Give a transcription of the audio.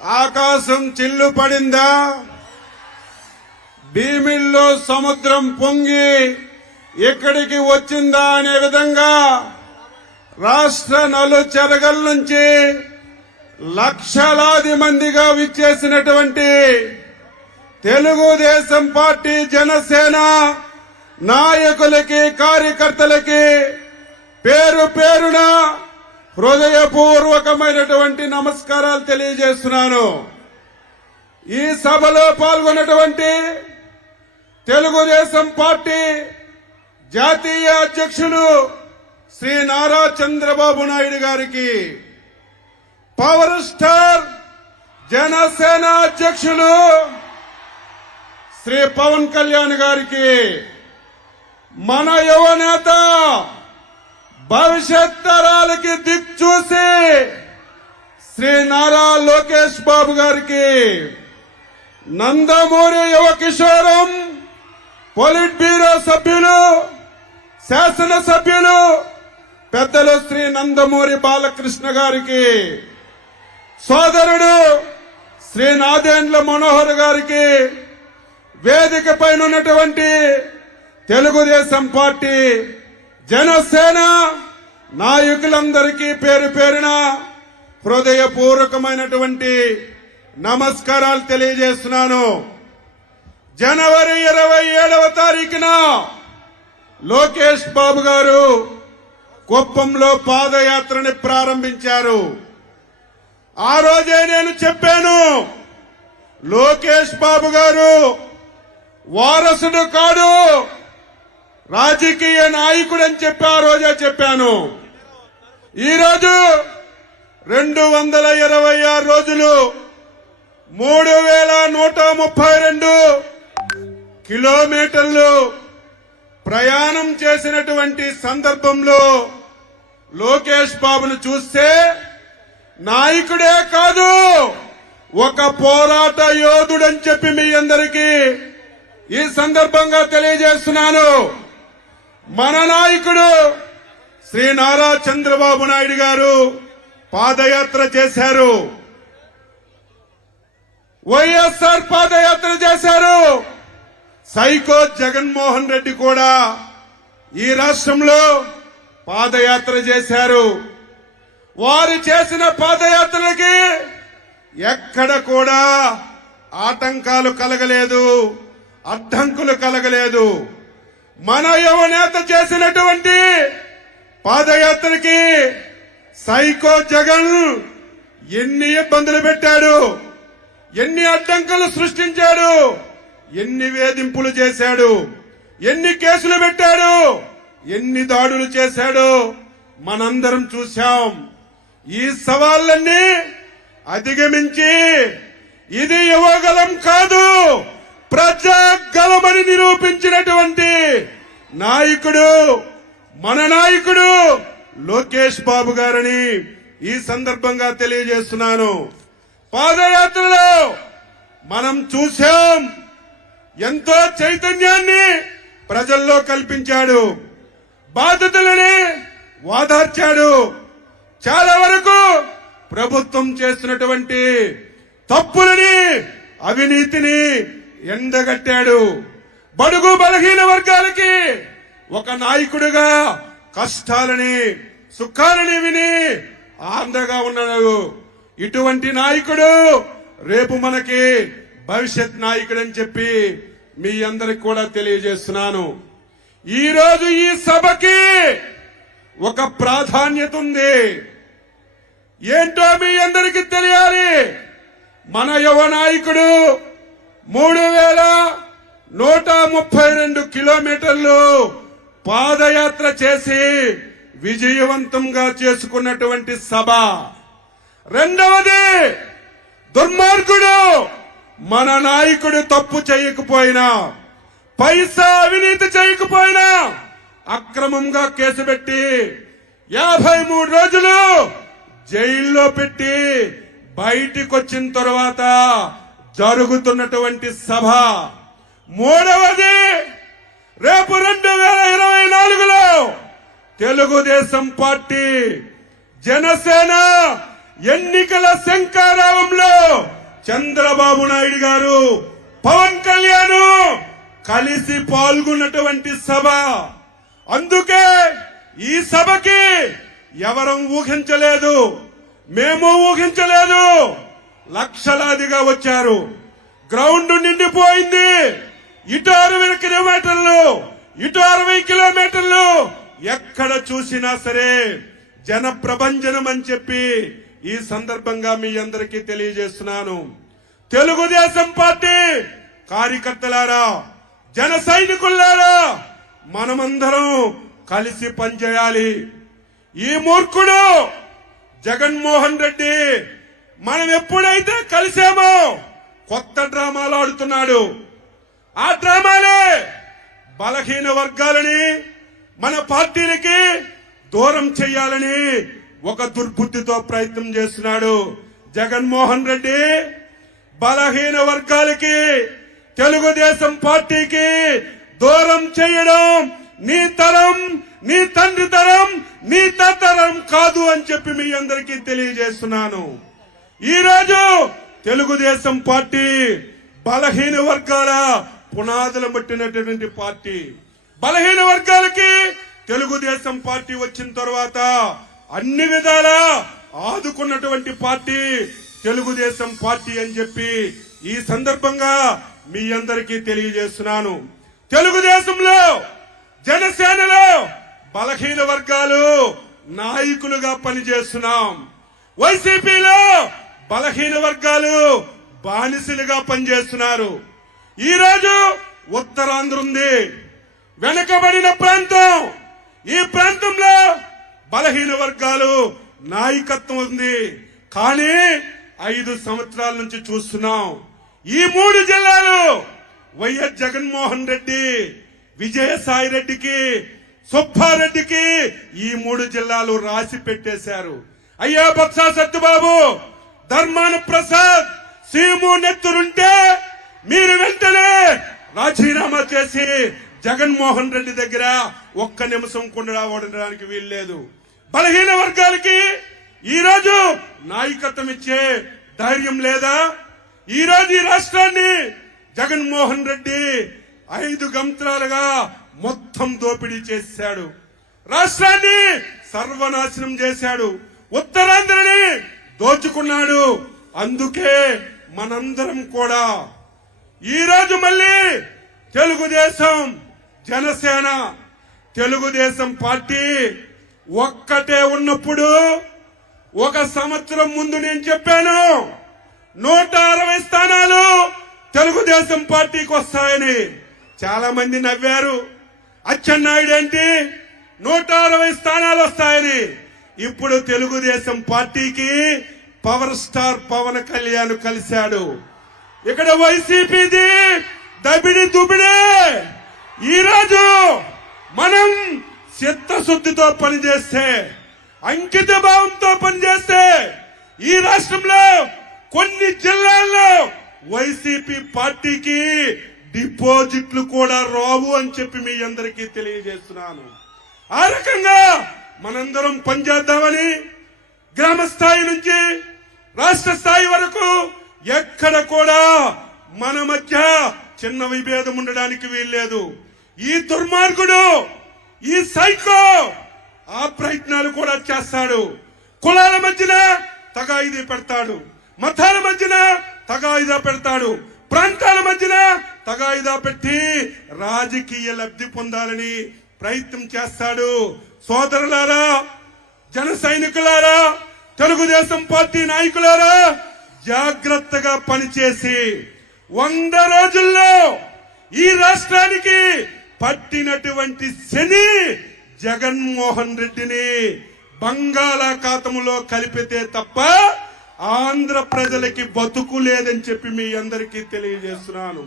ఆకాశం చిల్లు పడిందా? భీమిల్లో సముద్రం పొంగి ఇక్కడికి వచ్చిందా అనే విధంగా రాష్ట్ర నలుచెరగల నుంచి లక్షలాది మందిగా విచ్చేసినటువంటి తెలుగుదేశం పార్టీ, జనసేన నాయకులకి, కార్యకర్తలకి పేరు పేరున హృదయపూర్వకమైనటువంటి నమస్కారాలు తెలియజేస్తున్నాను. ఈ సభలో పాల్గొన్నటువంటి తెలుగుదేశం పార్టీ జాతీయ అధ్యక్షులు శ్రీ నారా చంద్రబాబు నాయుడు గారికి, పవర్ స్టార్ జనసేన అధ్యక్షులు శ్రీ పవన్ కళ్యాణ్ గారికి, మన యువనేత భవిష్యత్ తరాలకి దిక్చూసి శ్రీ నారా లోకేష్ బాబు గారికి, నందమూరి యువ కిషోరం పొలిట్ బ్యూరో సభ్యులు, శాసనసభ్యులు పెద్దలు శ్రీ నందమూరి బాలకృష్ణ గారికి, సోదరుడు శ్రీ నాదెండ్ల మనోహర్ గారికి, వేదిక పైన ఉన్నటువంటి తెలుగుదేశం పార్టీ, జనసేన నాయకులందరికీ పేరు పేరున హృదయపూర్వకమైనటువంటి నమస్కారాలు తెలియజేస్తున్నాను. జనవరి 27వ తారీఖున లోకేష్ బాబు గారు కుప్పంలో పాదయాత్రని ప్రారంభించారు. ఆ రోజే నేను చెప్పాను, లోకేష్ బాబు గారు వారసుడు కాడు, రాజకీయ నాయకుడని చెప్పి ఆ రోజే చెప్పాను. ఈరోజు 226 రోజులు 3132 కిలోమీటర్లు ప్రయాణం చేసినటువంటి సందర్భంలో లోకేష్ బాబును చూస్తే నాయకుడే కాదు, ఒక పోరాట యోధుడని చెప్పి మీ అందరికీ ఈ సందర్భంగా తెలియజేస్తున్నాను. మన నాయకుడు శ్రీ నారా చంద్రబాబు నాయుడు గారు పాదయాత్ర చేశారు, వైఎస్ఆర్ పాదయాత్ర చేశారు. సైకో జగన్మోహన్ రెడ్డి కూడా ఈ రాష్ట్రంలో పాదయాత్ర చేశారు. వారు చేసిన పాదయాత్రలకి ఎక్కడ కూడా ఆటంకాలు కలగలేదు, అడ్డంకులు కలగలేదు. మన యువనేత చేసినటువంటి పాదయాత్రకి సైకో జగన్ ఎన్ని ఇబ్బందులు పెట్టాడు, ఎన్ని అడ్డంకులు సృష్టించాడు, ఎన్ని వేధింపులు చేశాడు, ఎన్ని కేసులు పెట్టాడు, ఎన్ని దాడులు చేశాడో మనందరం చూశాం. ఈ సవాళ్లన్నీ అధిగమించి ఇది యువగలం కాదు, ప్రజాగలమని నిరూపించినటువంటి నాయకుడు మన నాయకుడు లోకేష్ బాబు గారని ఈ సందర్భంగా తెలియజేస్తున్నాను. పాదయాత్రలో మనం చూశాం, ఎంతో చైతన్యాన్ని ప్రజల్లో కల్పించాడు, బాధితులని ఓదార్చాడు, చాలా వరకు ప్రభుత్వం చేస్తున్నటువంటి తప్పులని, అవినీతిని ఎండగట్టాడు. బడుగు బలహీన వర్గాలకి ఒక నాయకుడిగా కష్టాలని, సుఖాలని విని ఆందగా ఉన్నాడు. ఇటువంటి నాయకుడు రేపు మనకి భవిష్యత్ నాయకుడని చెప్పి మీ అందరికి కూడా తెలియజేస్తున్నాను. ఈ రోజు ఈ సభకి ఒక ప్రాధాన్యత ఉంది. ఏంటో మీ అందరికీ తెలియాలి. మన యువ నాయకుడు 3132 కిలోమీటర్లు పాదయాత్ర చేసి విజయవంతంగా చేసుకున్నటువంటి సభ. రెండవది, దుర్మార్గుడు మన నాయకుడు తప్పు చేయకపోయినా, పైసా అవినీతి చేయకపోయినా అక్రమంగా కేసు పెట్టి 53 రోజులు జైల్లో పెట్టి బయటికి వచ్చిన తర్వాత జరుగుతున్నటువంటి సభ. మూడవది, రేపు 2024లో తెలుగుదేశం పార్టీ, జనసేన ఎన్నికల శంఖారావంలో చంద్రబాబు నాయుడు గారు పవన్ కళ్యాణ్ కలిసి పాల్గొన్నటువంటి సభ. అందుకే ఈ సభకి ఎవరం ఊహించలేదు, మేము ఊహించలేదు. లక్షలాదిగా వచ్చారు, గ్రౌండ్ నిండిపోయింది. ఇటు 60 కిలోమీటర్లు, ఇటు 60 కిలోమీటర్లు, ఎక్కడ చూసినా సరే జన ప్రభంజనం అని చెప్పి ఈ సందర్భంగా మీ అందరికీ తెలియజేస్తున్నాను. తెలుగుదేశం పార్టీ కార్యకర్తలారా, జన సైనికులారా, మనమందరం కలిసి పనిచేయాలి. ఈ మూర్ఖుడు జగన్మోహన్ రెడ్డి మనం ఎప్పుడైతే కలిసామో కొత్త డ్రామాలు ఆడుతున్నాడు. ఆ డ్రామాలే బలహీన వర్గాలని మన పార్టీలకి దూరం చెయ్యాలని ఒక దుర్బుద్ధితో ప్రయత్నం చేస్తున్నాడు. జగన్మోహన్ రెడ్డి బలహీన వర్గాలకి, తెలుగుదేశం పార్టీకి దూరం చేయడం నీ తరం, నీ తండ్రి తరం, నీ తరం కాదు అని చెప్పి మీ అందరికీ తెలియజేస్తున్నాను. ఈ రోజు తెలుగుదేశం పార్టీ బలహీన వర్గాల పునాదులు పట్టినటువంటి పార్టీ. బలహీన వర్గాలకి తెలుగుదేశం పార్టీ వచ్చిన తర్వాత అన్ని విధాలా ఆదుకున్నటువంటి పార్టీ తెలుగుదేశం పార్టీ అని చెప్పి ఈ సందర్భంగా మీ అందరికీ తెలియజేస్తున్నాను. తెలుగుదేశంలో, జనసేనలో బలహీన వర్గాలు నాయకులుగా పనిచేస్తున్నాం. వైసీపీలో బలహీన వర్గాలు బానిసలుగా పనిచేస్తున్నారు. ఈ రోజు ఉత్తరాంధ్ర ఉంది, వెనుకబడిన ప్రాంతం. ఈ ప్రాంతంలో బలహీన వర్గాలు నాయకత్వం ఉంది. కానీ 5 సంవత్సరాల నుంచి చూస్తున్నాం, ఈ 3 జిల్లాలు వైఎస్ జగన్మోహన్ రెడ్డి, విజయసాయి రెడ్డికి, సుబ్బారెడ్డికి ఈ 3 జిల్లాలు రాసి పెట్టేశారు. అయ్యా బొత్స సత్యబాబు, ధర్మాన ప్రసాద్, సీము నెత్తురుంటే మీరు వెంటనే రాజీనామా చేసి జగన్మోహన్ రెడ్డి దగ్గర ఒక్క నిమిషం కూడా ఉండడానికి వీల్లేదు. బలహీన వర్గాలకి ఈ రోజు నాయకత్వం ఇచ్చే ధైర్యం లేదా? ఈ రోజు ఈ రాష్ట్రాన్ని జగన్మోహన్ రెడ్డి 5 గంత్రాలుగా మొత్తం దోపిడీ చేశాడు. రాష్ట్రాన్ని సర్వనాశనం చేశాడు. ఉత్తరాంధ్రని దోచుకున్నాడు. అందుకే మనందరం కూడా ఈ రోజు మళ్ళీ తెలుగుదేశం, జనసేన, తెలుగుదేశం పార్టీ ఒక్కటే ఉన్నప్పుడు 1 సంవత్సరం ముందు నేను చెప్పాను 160 స్థానాలు తెలుగుదేశం పార్టీకి వస్తాయని. చాలా మంది నవ్వారు. అచ్చెన్నాయుడు ఏంటి 160 స్థానాలు వస్తాయని. ఇప్పుడు తెలుగుదేశం పార్టీకి పవర్ స్టార్ పవన్ కళ్యాణ్ కలిశాడు. ఇక్కడ వైసీపీది దబిడి దుబిడే. ఈ రోజు మనం చిత్తశుద్ధితో పనిచేస్తే, అంకిత భావంతో పనిచేస్తే ఈ రాష్ట్రంలో కొన్ని జిల్లాల్లో వైసీపీ పార్టీకి డిపాజిట్లు కూడా రావు అని చెప్పి మీ అందరికీ తెలియజేస్తున్నాను. ఆ రకంగా మనందరం పనిచేద్దామని గ్రామ స్థాయి నుంచి రాష్ట్ర స్థాయి వరకు ఎక్కడ కూడా మన మధ్య చిన్న విభేదం ఉండడానికి వీల్లేదు. ఈ దుర్మార్గుడు, ఈ సైకో ఆ ప్రయత్నాలు కూడా చేస్తాడు. కులాల మధ్యన తగాయిదీ పెడతాడు, మతాల మధ్యన తగాయిదా పెడతాడు, ప్రాంతాల మధ్యన తగాయిదా పెట్టి రాజకీయ లబ్ధి పొందాలని ప్రయత్నం చేస్తాడు. సోదరులారా, జన సైనికులారా, తెలుగుదేశం పార్టీ నాయకులారా, జాగ్రత్తగా పనిచేసి 100 రోజుల్లో ఈ రాష్ట్రానికి పట్టినటువంటి శని జగన్మోహన్ రెడ్డిని బంగాళాఖాతంలో కలిపితే తప్ప ఆంధ్ర ప్రజలకి బతుకు లేదని చెప్పి మీ అందరికీ తెలియజేస్తున్నాను.